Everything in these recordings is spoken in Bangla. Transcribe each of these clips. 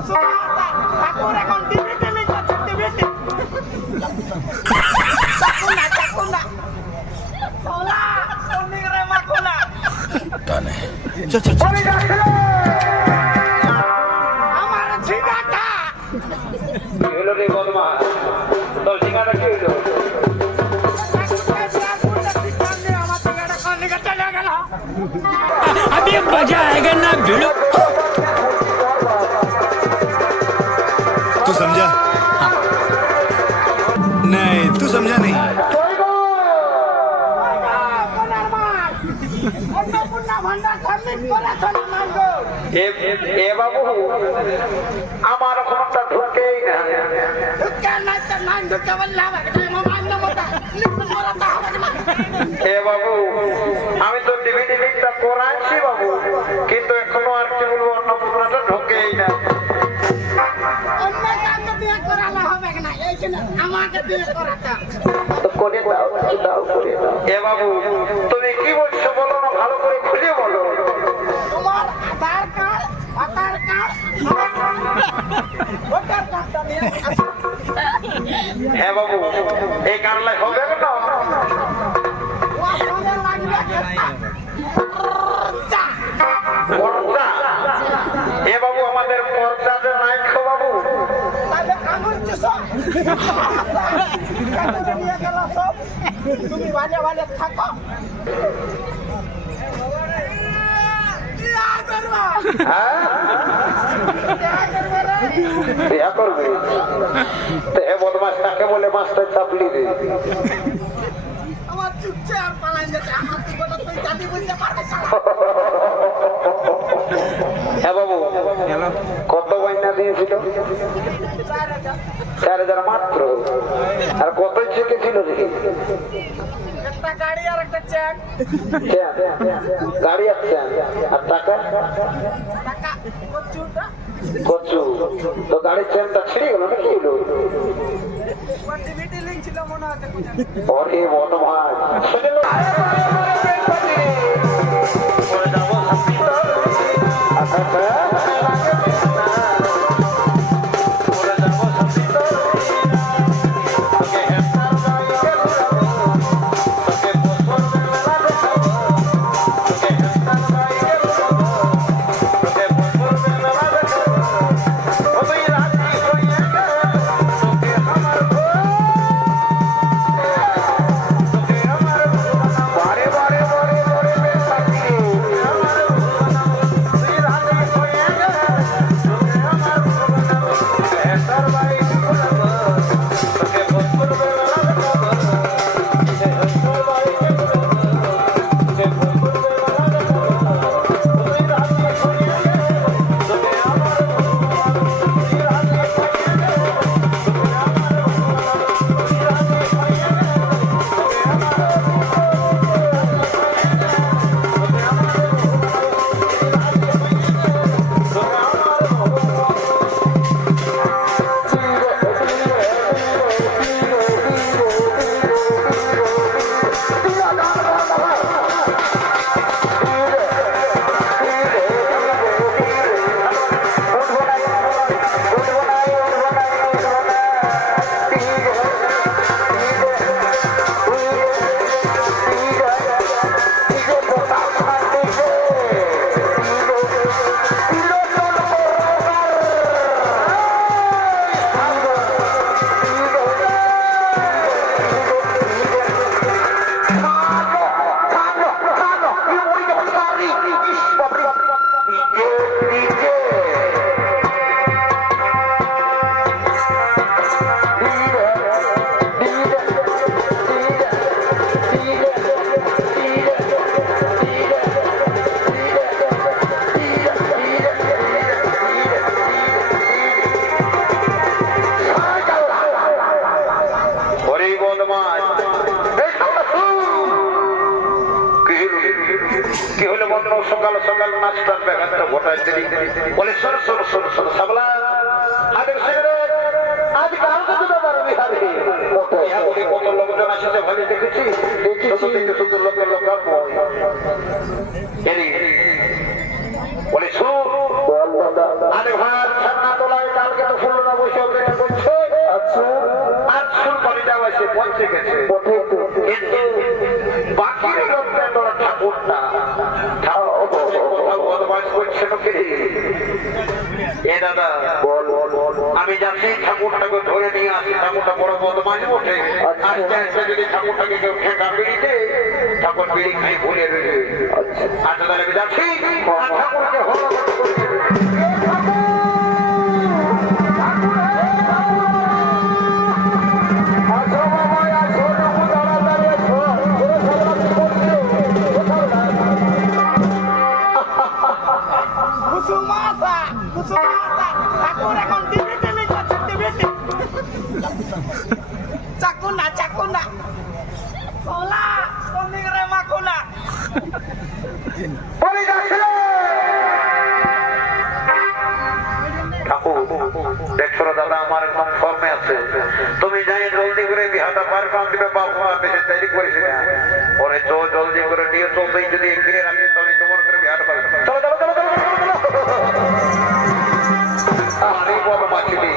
ঠাকুর এখন টিভি টিভি করছে টিভি চাকুনা সোলা কোনি রে মাকুনা তানে আমার ঠিকাটা হলো রে বর্মা তোর ঠিকানা কি হলো अभी मजा आएगा ना भिड़ो तू समझा नहीं तू समझा नहीं এ বাবু আমার ঘরটা ঢুকেই না এ বাবু আমি তো টিভি টিভিটা করাচ্ছি বাবু কিন্তু এখনো আর কি বলবো অন্নপূর্ণাটা ঢুকেই না এ বাবু তুমি কি বলছো বলো না ভালো করে খুলে বলো তোমার আধার কার্ড ভোটার কার্ড ভোটার কার্ডটা নিয়ে হ্যাঁ বাবু এই কারণে হবে না ওখানে লাগবে পর্দা এ বাবু আমাদের পর্দাতে নাই খো বাবু তাহলে কাগজ সব কাগজ নিয়ে গেল সব তুমি ভালো ভালো থাকো হ্যাঁ বিয়া করবে তো এ বদমাস কাকে বলে মাস্টার চাপলি রে আমার চুপচে আর পালাই যাচ্ছে আমার তো বলো তুই জানি বুঝতে পারবে হ্যাঁ বাবু কত গয়না দিয়েছিল 4,000 মাত্র আর কত চেকে ছিল দেখি একটা গাড়ি আর একটা চেক গাড়ি আর চেন আর টাকা টাকা কচুটা কচু তো গাড়ির চেনটা ছিঁড়ে গেল নাকি এলো টিভিটি লিংক ছিল মনে হচ্ছে ওরে বদমাস কি হলো বন্ধু সকাল সকাল নাস্তার ব্যাপারটা ঘটাই দিলি বলে সর সর সর সর সাবলা আগে সিগারেট আজ কালকে তো পারবি হারে কত লোকজন আসছে ভালো দেখেছি শুধু লোকের লোকাল বলে শুন আরে ভাত ছানা তোলা বেঁচে গেছে, কিন্তু বাকি ঠাকুরটা বদমাস করছে লোকে। এ দাদা আমি যাচ্ছি ঠাকুরটাকে ধরে নিয়ে আসি, ঠাকুরটা বড় বদমাস ওঠে। আস্তে আস্তে যদি ঠাকুরটাকে কেউ ঠেকা বিড়িতে, ঠাকুর বিড়ি খাই ভুলে রয়েছে। আচ্ছা তাহলে আমি যাচ্ছি, আর ঠাকুরকে হলো কুসুমাসা কুসুমাসা ঠাকুর এখন টিভি টিভি করছে, টিভি চাকুনা চাকুনা ওলা সন্দিগরে মাকুনা বলে যাচ্ছে। ঠাকুর দেখছো না দাদা, আমার একদম ফর্মে আছে, তুমি যাই জলদি করে বিহাটা পার কাম দিবে। বাবু মা বেশি তৈরি করেছি না, ওরে তো জলদি করে নিয়ে চলতেই যদি ফিরে রাখি তবে তোমার করে বিহাটা পারবে। চলো চলো চলো চলো আরে বড় মাছিলি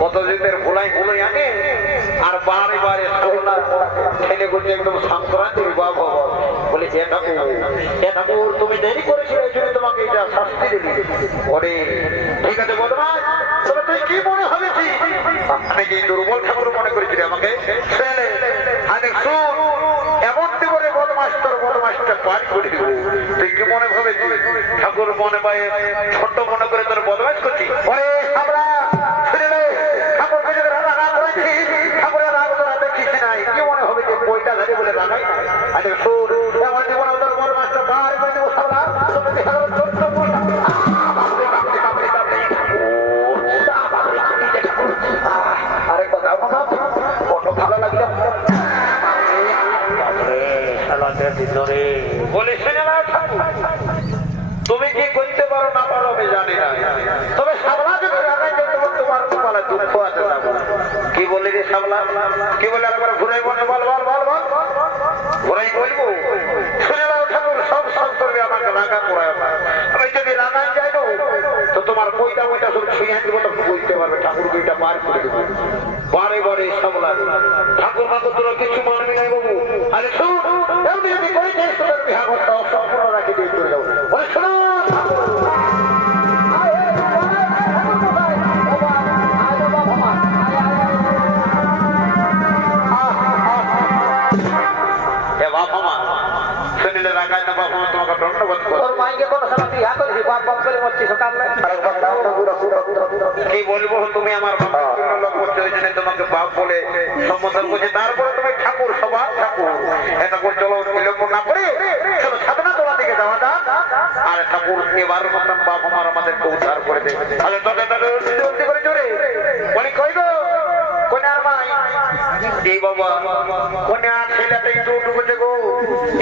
কত যুগের ভুলাই ভুলাই আনে, আর বারে বারে ছেলে করছে একদম সাংক্রান্তি। বাবা বলে এ ঠাকুর তুমি দেরি করেছিলে, এই জন্য তোমাকে এটা শাস্তি দিলি। ওরে ঠিক আছে বদমাস, তবে তুই কি মনে হয়েছি? আমি কি দুর্বল ঠাকুর মনে করেছিলি আমাকে? ছেলে আরে শুন, এমন করে বদমাস তোর বদমাসটা পারি করে দিব। তুই কি মনে ভেবেছি ঠাকুর মনে পায় ছোট্ট মনে করে তোর বদমাস করছি? ওরে আমরা ঠাকুরকে যদি রাগ করেছি, ঠাকুরের রাগ তোরা দেখিস নাই, কি মনে হবে যে বইটা ধরে বলে রাগাই? আরে শুন, আমার জীবনে তোর বদমাসটা পারি করে দিব। সামলা আরে কথা কত ভালো লাগলো বলে শুনে না ঠাকুর। তুমি কি করতে পারো না পারো আমি জানি না, তবে সামলা যদি রাগাই যায় তোমার তোমার কপালে দুঃখ আছে। কি বলি রে সামলা, কি বলে একবার ঘুরাই বলে বল বল বল বল ঘুরাই বলবো। শুনে নাও ঠাকুর, সব সব করবে আমাকে রাগা করায়। আমি যদি রাগাই যাই তো তোমার বইটা বইটা সব ছুঁয়ে দিব, তখন বুঝতে পারবে ঠাকুর বইটা পার করে দেবো। বারে বারে সামলা ঠাকুর মাকে তোরা কিছু মানবি নাই বাবু। আরে শুন, এমনি যদি করে যাই তোদের বিহার করতে সম্পূর্ণ রাখি দিয়ে চলে যাবো। বলে শোনো কি বলবো, তুমি আমার তোমাকে বাপ বলে সম্বোধন করছে, তারপরে তুমি ঠাকুর সবার ঠাকুর। এটা করে চলো বিলম্ব না করে চলো সাধনা তোলা দিকে যাওয়া যাক, আর ঠাকুর এবার মতন বাপ আমার আমাদেরকে উদ্ধার করে দেবে। তাহলে জলদি করে জোরে বলি কই গো কন্যার মাই, এই বাবা কন্যার ছেলেটা একটু বলছে গো,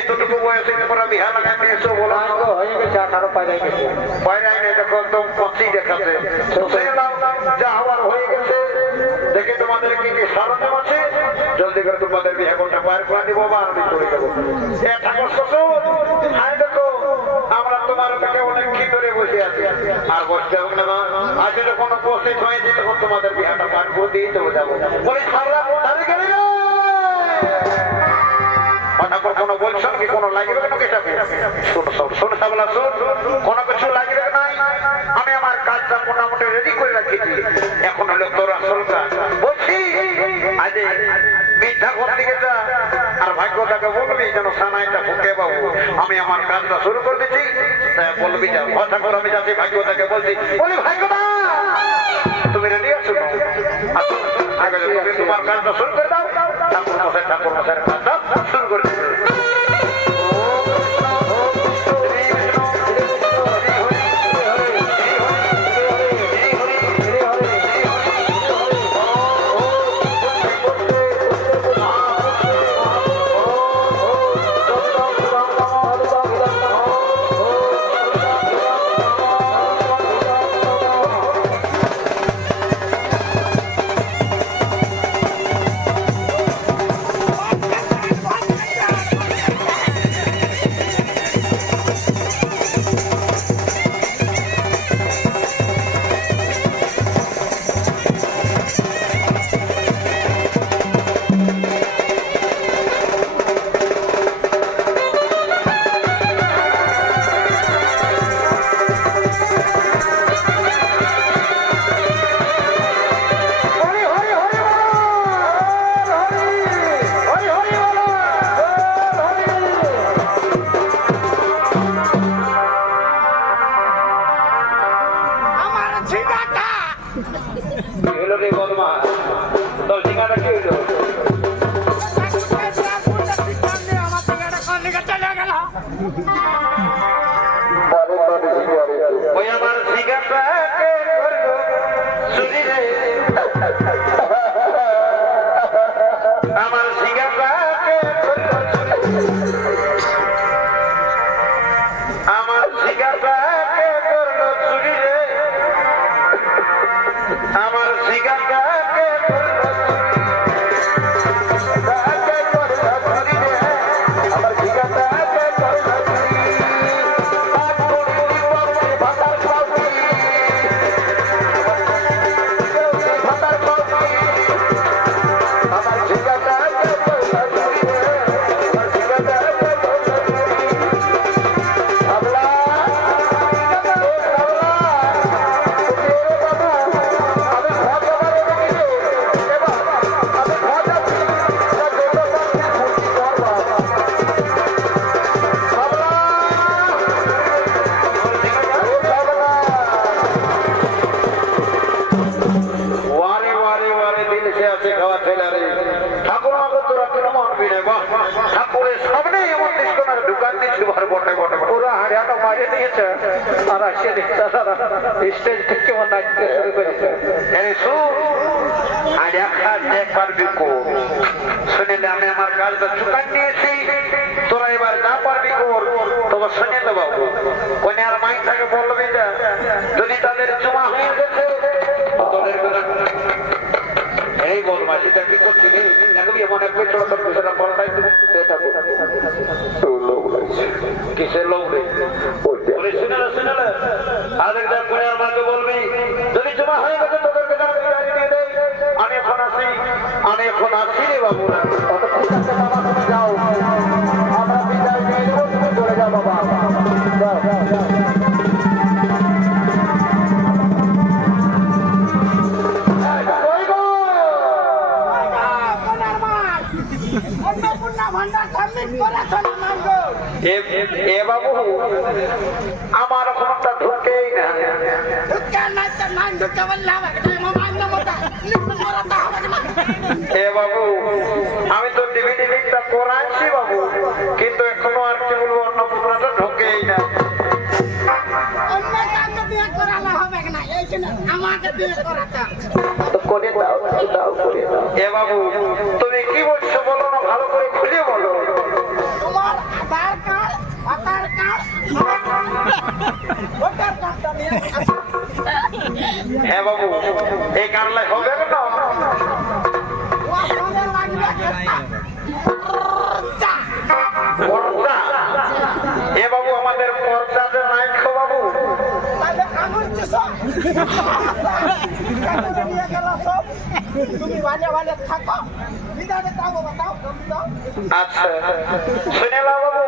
এতটুকু বয়সে তোমরা বিহা লাগাই নিয়েছো বলো হয়ে গেছে 18 পায়রাই গেছে, পায়রাই নেই দেখো একদম পচি দেখাচ্ছে। যা হওয়ার হয়ে গেছে, দেখে তোমাদের কি কি সরঞ্জাম আছে জলদি করে তোমাদের বিয়ে কোনটা পার করে দিব বা আমি চলে যাবো। ঠাকুর শ্বশুর দেখো আমরা তোমার কাছে অনেক কি ধরে বসে আছি, আর বসতে হবে না। আজকে যখন উপস্থিত হয়েছে তখন তোমাদের বিহাটা পার করে দিয়ে চলে যাবো। বলি সারা তাদের গেলে ঠাকুর কোনো বলছেন কি কোনো লাগবে কেন? শোন সাবলা শোন, কোনো কিছু লাগবে নাই। আমি আমার কাজটা মোটামুটি রেডি করে রাখেছি, এখন হলো তোর আসল কাজ। বলছি আজ মিথ্যা ঘর দিকে যা, আর ভাগ্যটাকে বলবি যেন সানাইটা ফুকে পাবো। আমি আমার কাজটা শুরু করে দিচ্ছি, তাই বলবি যা ঠাকুর আমি যাচ্ছি। ভাগ্যটাকে বলছি, বলি ভাগ্যটা তুমি রেডি আছো? আগে তুমি তোমার কাজটা শুরু করে দাও। ঠাকুর মশাইয়ের কাজটা শুরু করে দিচ্ছি। হইলো? আমার থেকে এটা কোন দিকে চলে গেল ওই আমার সিগারটাকে করলো চুরি রে। আমার সিগারটাকে করলো চুরি। আমার সিগারটাকে করলো চুরি রে। আমার সিগারটাকে করলো ঠাকুরের সামনে এমন নিষ্কনার দোকান দিয়েছে ঘর বটে বটে ওরা হারিয়াটা মারে নিয়েছে আর আসে দেখতে স্টেজ থেকে কেমন নাচতে শুরু করেছে শুনিলে আমি আমার কাজটা চুকান নিয়েছি তোরা এবার যা পারবি কর তবে শুনে দেবো কন্যার মাইন থাকে বলবি না যদি তাদের জমা হয়ে গেছে এই বল মাসিটা কি করছি এমন এক পেছনে পেছনে পড়াটাই কিসের লোক রে আরেকটা করে আমাকে বলবি যদি জমা হয়ে গেছে তোদেরকে আমি এখন আসি রে বাবু যাও আমরা বিদায় নিয়ে নেবো তুমি চলে যাও বাবা এ বাবু আমার ওখানটা ঢুকেই না এ বাবু আমি তো ডিভিডি লিঙ্কটা করাচ্ছি বাবু কিন্তু এখনো আর কি বলবো অন্নপূর্ণাটা ঢুকেই না এ বাবু তুমি কি বলছো বলো না ভালো করে খুলে বলো তোমার আধার কার্ড ভোটার কার্ড ভোটার কার্ডটা নিয়ে হ্যাঁ বাবু এই কারণে হবে না এ বাবু আমাদের পর্দাতে নাই খো বাবু তুমি ভালো ভালো থাকো বিদায় দাও বাতাও আচ্ছা শুনেলা বাবু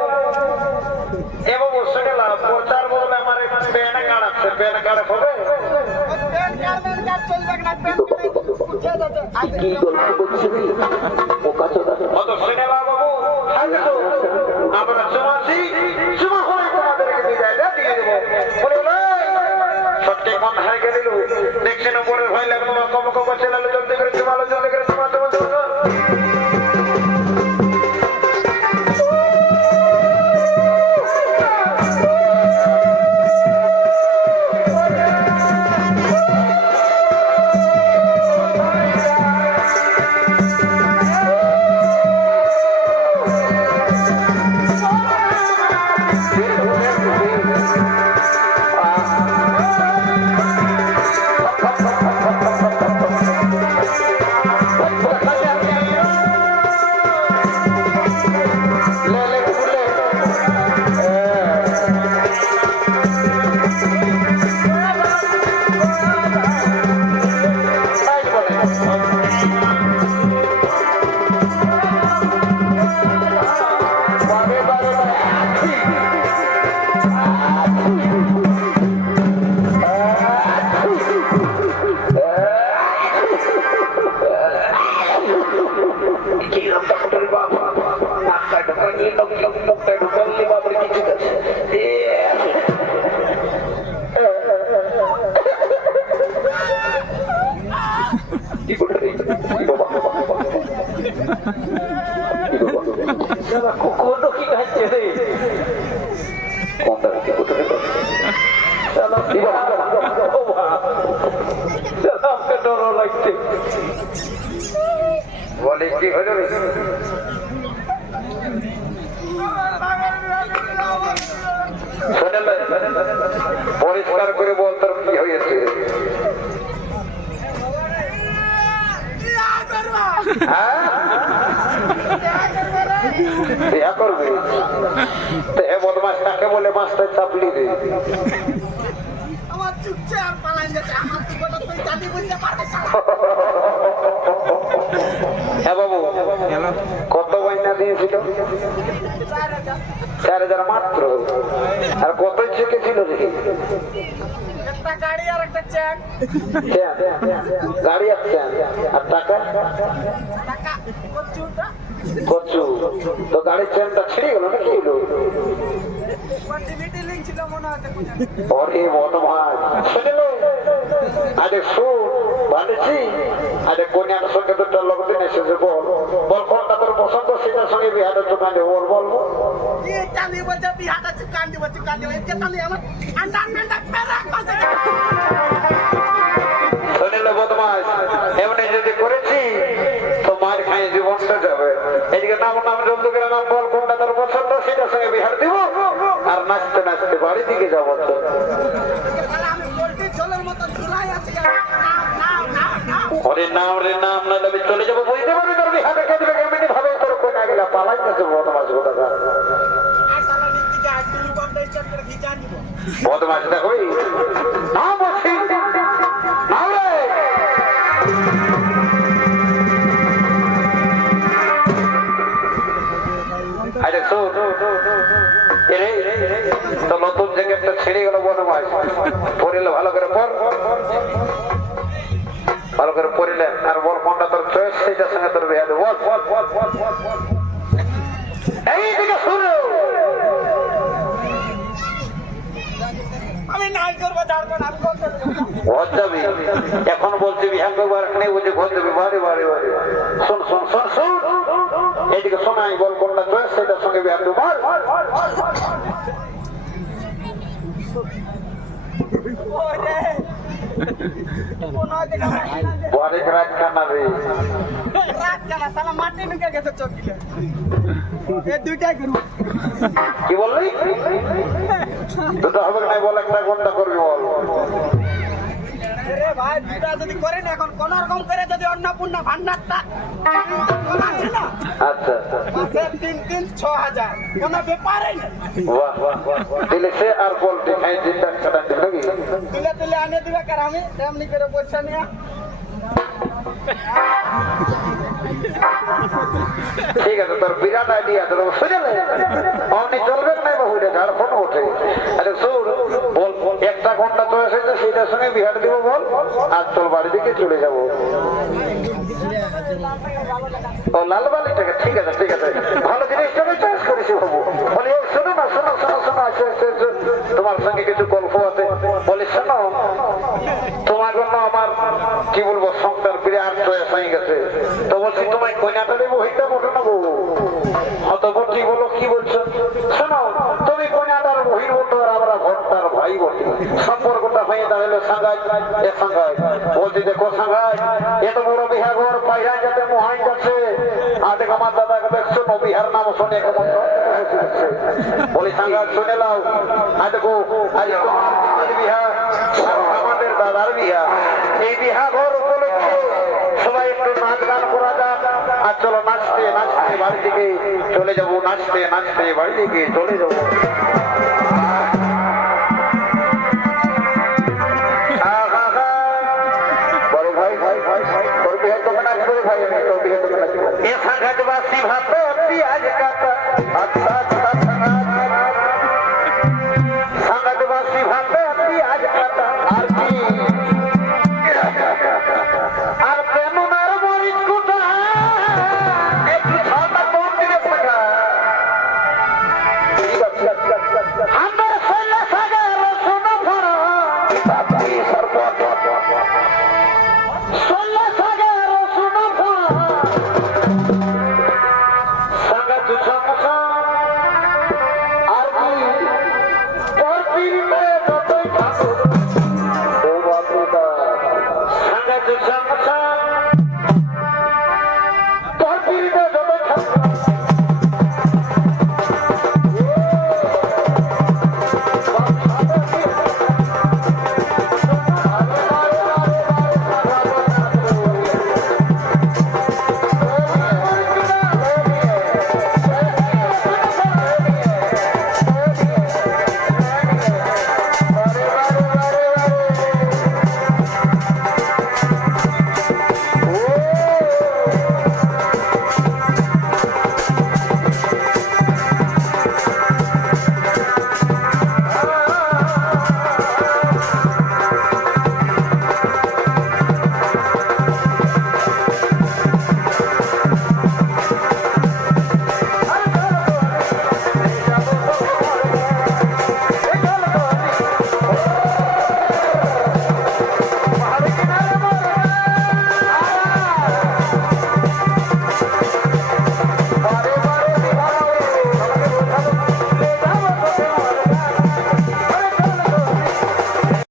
এ বাবু শুনেলা প্রচার বললে আমার এখানে প্যান কার্ড আছে প্যান কার্ড হবে প্যান কার্ড চলবে না প্যান কি গল্প করছিলি অত শুনেলা বাবু আমরা জমাছি জমা হয়ে তোমাদেরকে বিদায়টা দিয়ে দেবো বলে সত্যি মন হারিয়ে গেল দেখছেন উপরের ভয় লাগলো কম কম ছেলে জলদি করে জমালো জলদি করে জমা জমা জমা কি কুকুর কি খাচ্ছে রে কোনটা কি কুকুর আমাকে ডর লাগছে বলে কি হলো রে পরিষ্কার করে বল তোর কি হয়েছে বিয়া করবে এ বদমাস কাকে বলে মাস্টার চাপলি রে আমার চুপছে আর পালাই যাচ্ছে আমার তো বলো তুই জানি বুঝতে পারছিস হ্যাঁ বাবু কত বইনা দিয়েছিল 4,000 মাত্র আর কত চেকেছিল দেখি একটা গাড়ি আর একটা চেক গাড়ি আর চেক আর টাকা টাকা কচুটা কচু তো গাড়ির চেনটা ছিঁড়ে গেল নাকি হলো কন্টিনিউটি লিংক ছিল মনে হচ্ছে ওরে বদমাস শুনলো আরে শুন ভালোছি আরে কন্যার সঙ্গে তো তোর লগতে এসেছে বল বল কোনটা তোর পছন্দ সেটার সঙ্গে বিহারের দোকানে বল বলবো কি চালি বলছে বিহাটা চুকান দিব এতে চালি আমার আন্ডারমেন্ট মেরা কাছে শুনলো বদমাস এমনি যদি করেছি তো মার খাই জীবনটা যাবে এদিকে নাম জলদি করে নাম বল কোনটা তোর পছন্দ সেটার সঙ্গে বিহার দিব আর নাচতে নাচতে বাড়ি দিকে যাবো তো আমি পোল্ট্রি ঝোলের মতো ঝুলাই আছি ওরে নাম না আমি চলে যাবো বুঝতে পারবি তোর বিহারে খেয়ে দেবে কেমনি ভাবে তোর কোনা গেলা পালাই গেছে বদমাস গোটা বদমাস দেখো না বলছি আরে তো নতুন জায়গাটা ছেড়ে গেল বদমাস পড়িলে ভালো করে পড় ভালো করে পড়িলে আর বল কোনটা তোর চয়েস সেইটার সঙ্গে তোর বিয়ে বল এইদিকে শুরু আমি নাই করবো ছাড়বো না ঘর যাবি এখন বলছি বিহান করবার নেই বলছি ঘর যাবি বারে বারে বারে শোন শোন শোন শোন এইদিকে শোনাই বল কোনটা চয়েস সেইটার সঙ্গে বিহান দেবো বারে রাত খানা রে রাত জানা সালা মাটি ঢুকে গেছে চকিলে এই দুইটাই করব কি বললি দুটো হবে না বল একটা কোনটা করবি বল রে ভাই দুইটা যদি করেন এখন কোন রকম করে যদি অন্নপূর্ণা ভান্ডারটা আচ্ছা মাসে 3-6,000 কোনো ব্যাপারই না বাহ বাহ দিলে সে আর বলতে খাই চিন্তা কাটা নাকি তুলে আনে দিবে কার আমি এমনি করে পয়সা নিয়ে ঠিক আছে তোর বিরাট আইডিয়া তোর বুঝলে অমনি চলবে না বাবু রে ঘর ফোন ওঠে আরে শোন বল একটা ঘন্টা তো এসেছে সেটার সঙ্গে বিহার দিব বল আর তোর বাড়ি দিকে চলে যাবো ও লাল বালিটাকে ঠিক আছে ভালো জিনিসটাকে চয়েস করেছি বাবু বলি শোনো না শোনো তোমার সঙ্গে কিছু গল্প আছে বলি শোনো তোমার জন্য আমার কি বলবো সংসার বিরাট চয়েস হয়ে গেছে তো বলছি তোমায় কন্যাটা দেবো হইতে বলো না বউ হতবর্তী বলো কি বলছো শোনো তুমি কন্যাটার বহির বলতো আর আমরা ঘরটার ভাই বলি সম্পর্কটা হয়ে দাঁড়ালো সাঙ্গাই এ সাঙ্গাই বলছি দেখো সাঙ্গাই এত বড় বিহার ঘর পাইরা যাতে মহান যাচ্ছে আর দেখ আমার দাদাকে দেখছো বিহার নাম শুনে কেমন বলি সাঙ্গাই শুনে নাও আর দেখো আজ বিহার আমাদের দাদার বিহার এই বিহার ঘর উপলক্ষে সবাই একটু নাচ গান করা যাক আর চলো নাচতে নাচতে বাড়ি দিকে চলে যাবো নাচতে নাচতে বাড়ি দিকে চলে যাবো বড় ভাই তোর বিহার তোকে নাচ করে ভাই আমি তোর বিহার তোকে নাচ করে এ সাংঘাতবাসী ভাত পেঁয়াজ কাটা আচ্ছা সাংঘাতবাসী ভাত পেঁয়াজ কাটা আর কি আর কেমন আর মরিচ কুটা একটু ঠান্ডা কম দিলে থাকা আমার শৈলা সাগা রসুন ভরা শৈলা সাগা রসুন ভরা রে